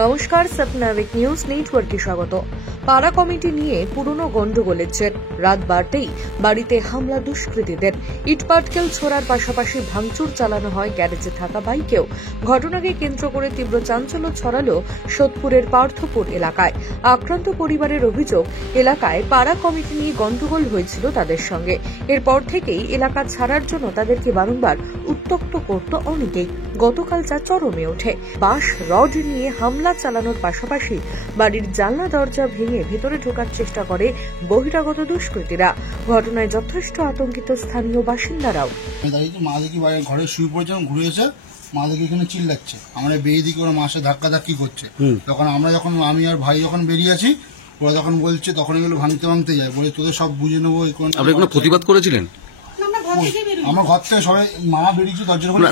নমস্কার, স্বপ্নাবিক নিউজ নেটওয়ার্কে স্বাগত। পাড়া কমিটি নিয়ে পুরনো গন্ডগোলের জের রাত বাড়তেই বাড়িতে হামলা দুষ্কৃতীদের। ইটপাটকেল ছোড়ার পাশাপাশি ভাঙচুর চালানো হয় গ্যারেজে থাকা বাইকেও। ঘটনাকে কেন্দ্র করে তীব্র চাঞ্চল্য ছড়ালো সোদপুরের পার্থপুর এলাকায়। আক্রান্ত পরিবারের অভিযোগ, এলাকায় পাড়া কমিটি নিয়ে গন্ডগোল হয়েছিল তাদের সঙ্গে। এরপর থেকেই এলাকা ছাড়ার জন্য তাদেরকে বারংবার উত্ত্যক্ত করত অনেকেই। গতকাল যা চরমে ওঠে, বাঁশ রড নিয়ে হামলা চালানোর পাশাপাশি বাড়ির জানলা দরজা ভেঙে ভেতরে ঢোকার চেষ্টা করে বহিরাগত দুষ্কৃতীরা। ঘটনায় যথেষ্ট আতঙ্কিত স্থানীয় বাসিন্দারাও। মা দেখি ঘরে শুয়ে পড়েছে, ঘুরে এসে মা দেখি এখানে চিল্লাচ্ছে, আমরা বেরিয়ে দিকে ওরা মাসে ধাক্কি করছে। তখন আমি আর ভাই যখন বেরিয়ে আছি, ওরা যখন বলছে তখন এগুলো ভাঙতে যায়, বলে তোদের সব বুঝে নেবো। আপনি কোনো প্রতিবাদ করেছিলেন? আমার ঘর থেকে সবাই মা বেরিয়েছে,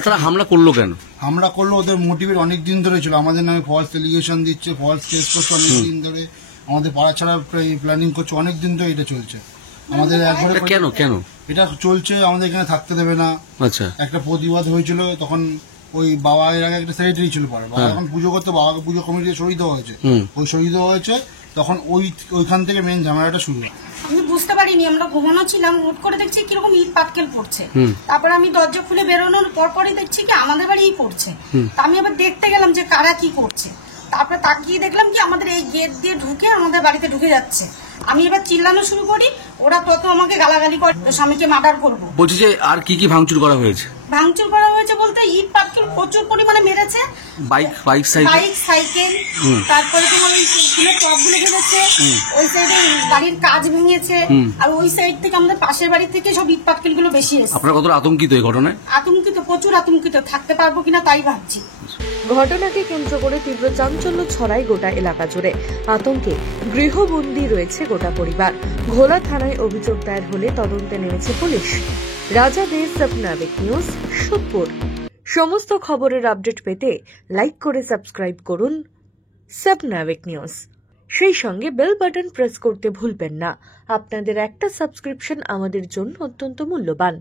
তারা হামলা করলো কেন? হামলা করলো ওদের মোটিভের অনেক দিন ধরে ছিল, আমাদের নামে ফলস এলিগেশন দিচ্ছে, ফলস কেস করছে অনেক দিন ধরে, আমাদের পাড়া ছাড়া প্ল্যানিং করছে অনেক দিন ধরে। এটা চলছে আমাদের কেন কেন এটা চলছে, আমাদের এখানে থাকতে দেবে না। আচ্ছা, একটা প্রতিবাদ হয়েছিল তখন, ওই বাবা এর আগে একটা সেক্রেটারি ছিল, বাবা এখন পুজো করতে, বাবাকে পুজো কমিটি সরিয়ে দেওয়া হয়েছে, ওই সরিয়ে দেওয়া হয়েছে, তখন ওইখান থেকে মেন ঝামেলাটা শুরু হয়। আমি বুঝতে পারিনি, আমরা ঘুমানো ছিলাম, হুট করে দেখছি কিরকম ইট পাটকেল পড়ছে। তারপর আমি দরজা খুলে বেরোনোর পরপরই দেখছি কি আমাদের বাড়িই পড়ছে। আমি আবার দেখতে গেলাম যে কারা কি করছে। তারপরে তাকিয়ে দেখলাম কি আমাদের এই গেট দিয়ে ঢুকে আমাদের বাড়িতে ঢুকে যাচ্ছে। আমি এবার চিল্লানো শুরু করি, ওরা তত আমাকে গালাগালি করে, স্বামীকে মার্ডার করবো বলছি। যে আর কি কি ভাঙচুর করা হয়েছে? ভাঙচুর করা হয়েছে বলতে ইট পাটকেল প্রচুর পরিমাণে মেরেছে, বাইক সাইকেল, তারপরে তোমার ওই ফুলের টবগুলো ভেঙেছে, ওই সাইডে বাড়ির কাজ ভেঙেছে, আর ওই সাইড থেকে আমাদের পাশের বাড়ি থেকে সব ইট পাটকেল গুলো বেশি এসেছে। আপনারা কতটা আতঙ্কিত এই ঘটনায়? আতঙ্কিত, প্রচুর আতঙ্কিত, থাকতে পারবো কিনা তাই ভাবছি। ঘটনাকে কেন্দ্র করে তীব্র চাঞ্চল্য ছড়ায় গোটা এলাকা জুড়ে। আতঙ্কে গৃহবন্দী রয়েছে গোটা পরিবার। ঘোলা থানায় অভিযোগ দায়ের হলে তদন্তে নেমেছে পুলিশ। রাজা দে, স্বপ্নাবিক নিউজ, সোদপুর। সমস্ত খবরের আপডেট পেতে লাইক করে সাবস্ক্রাইব করুন স্বপ্নাবিক নিউজ। সেই সঙ্গে বেল বাটন প্রেস করতে ভুলবেন না। আপনাদের একটা সাবস্ক্রিপশন আমাদের জন্য অত্যন্ত মূল্যবান।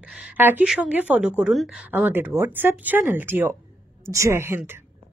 একই সঙ্গে ফলো করুন আমাদের হোয়াটসঅ্যাপ চ্যানেলটিও। জয় হিন্দ।